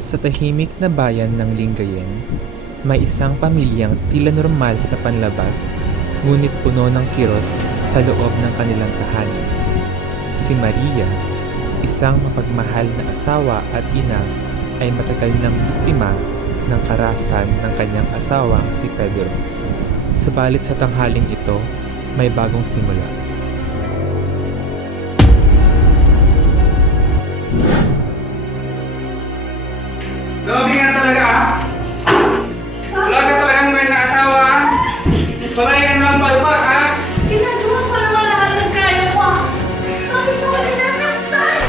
Sa tahimik na bayan ng Lingayen, may isang pamilyang tila normal sa panlabas, ngunit puno ng kirot sa loob ng kanilang tahanan. Si Maria, isang mapagmahal na asawa at ina, ay matagal nang biktima ng karahasan ng kanyang asawang si Pedro. Subalit sa tanghaling ito, may bagong simula. Grabe nga talaga ah. Wala ka talagang may nakasawa ah. Palay ka nalang palpak ah. Ginagawa ko naman lahat ng kaya ko ah. Bakit mo ko sinasaktan?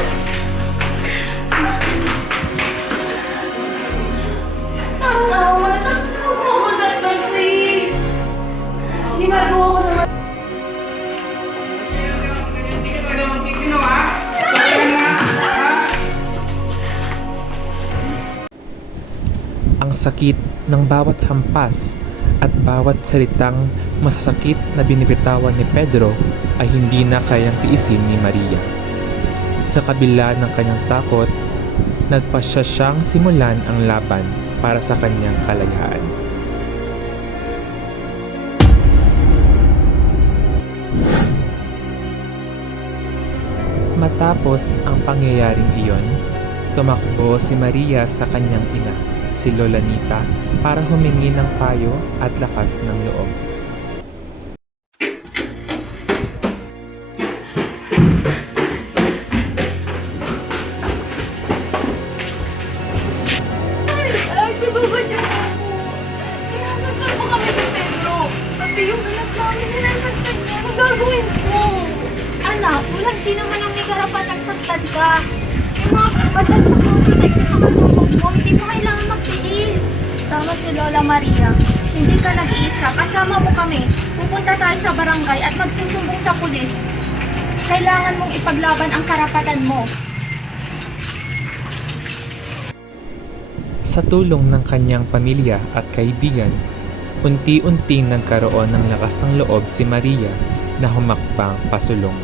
Tama, natakot ako sa pag-tweet. Ginagawa ko naman. Hindi ka talaga magtitino ah. Palay ka na ah. Ang sakit ng bawat hampas at bawat salitang masasakit na binibitawan ni Pedro ay hindi na kayang tiisin ni Maria. Sa kabila ng kanyang takot, nagpasya siyang simulan ang laban para sa kanyang kalayaan. Matapos ang pangyayaring iyon, tumakbo si Maria sa kanyang ina, si Lola Nita, para humingi ng payo at lakas ng loob. Ay, tulungan niyo ako. Sinasaktan mo kami ni Pedro. Pati yung anak namin sinasaktan niya. Anong gagawin ko? Anak, walang sino man ang may karapatang saktan ka. Yung mga batas na pumatay ka sa katulong mo, hindi mo kailangan magtiis. Tama si Lola Maria. Hindi ka nag-iisa. Kasama mo kami. Pupunta tayo sa barangay at magsusumbong sa pulis. Kailangan mong ipaglaban ang karapatan mo. Sa tulong ng kanyang pamilya at kaibigan, unti-unting nagkaroon ng lakas ng loob si Maria na humakbang pasulong.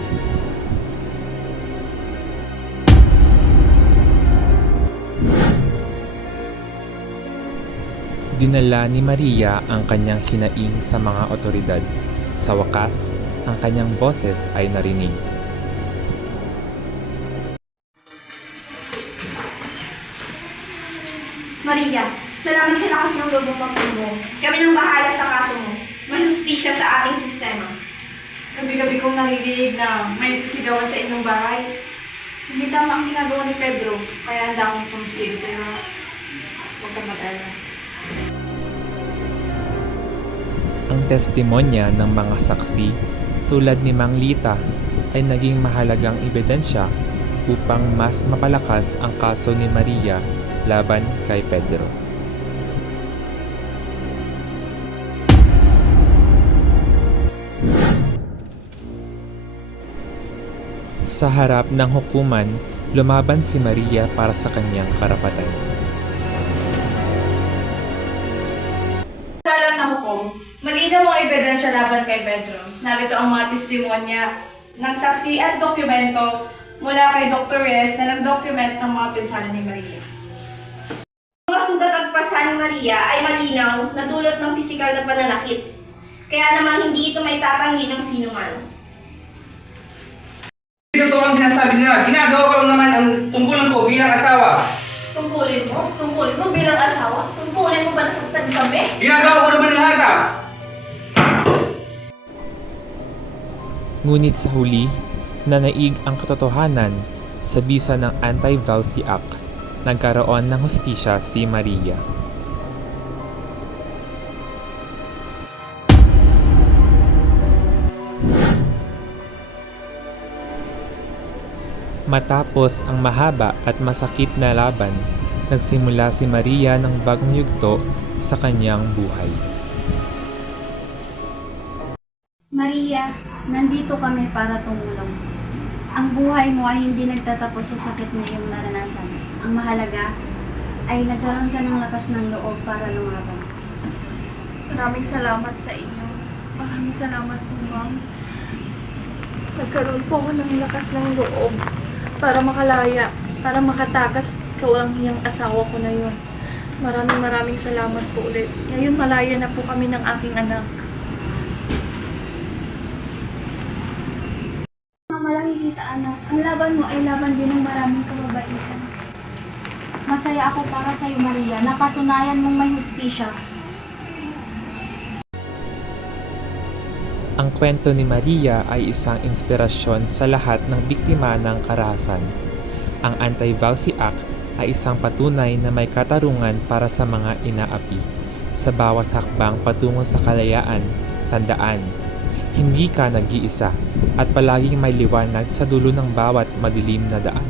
Dinala ni Maria ang kanyang hinaing sa mga otoridad. Sa wakas, ang kanyang boses ay narinig. Maria, salamat sa lakas ng loob mong magsumbong. Kami nang bahala sa kaso mo. May hustisya sa ating sistema. Gabi-gabi kong narinig na may sisigawan sa inyong bahay. Hindi tama ang ginagawa ni Pedro, kaya handa akong pumustig sa iyo. Huwag kang mag-alala. Ang testimonya ng mga saksi tulad ni Mang Lita ay naging mahalagang ebidensya upang mas mapalakas ang kaso ni Maria laban kay Pedro. Sa harap ng hukuman, lumaban si Maria para sa kanyang karapatan. Alam na hukom, malinaw ang ebidensya laban kay Pedro. Narito ang mga testimonya ng saksi at dokumento mula kay Dr. Reyes na nag-document ng mga pinsala ni Maria. Mga sugat at pasa ni Maria ay malinaw na dulot ng pisikal na pananakit. Kaya naman hindi ito may tatanggi ng sino man. Hindi totoo ang sinasabi nila. Ginagawa ko lang naman ang tungkulan ko bilang asawa. Tungkulin mo? Tungkulin mo bilang asawa? Tungkulin mo ba nasaktan kami? Ginagawa ko naman lahat ah. Ngunit sa huli, nanaig ang katotohanan sa bisa ng Anti-Vowsy Act. Nagkaroon ng hustisya si Maria. Matapos ang mahaba at masakit na laban, nagsimula si Maria ng bagong yugto sa kanyang buhay. Maria, nandito kami para tumulong. Ang buhay mo ay hindi nagtatapos sa sakit na iyong naranasan. Ang mahalaga ay nagkaroon ka ng lakas ng loob para lumaban. Maraming salamat sa inyo. Maraming salamat po, ma'am. Nagkaroon po ako ng lakas ng loob para makalaya para makatakas sa walang hiyang asawa ko na yun. Maraming salamat po ulit. Ngayon malaya na po kami ng aking anak. Mga malakikita anak, ang laban mo ay laban din ng maraming kababaihan. Masaya ako para sa iyo, Maria. Napatunayan mong may hustisya. Ang kwento ni Maria ay isang inspirasyon sa lahat ng biktima ng karahasan. Ang Anti-Vowsy Act ay isang patunay na may katarungan para sa mga inaapi. Sa bawat hakbang patungo sa kalayaan, tandaan, hindi ka nag-iisa at palaging may liwanag sa dulo ng bawat madilim na daan.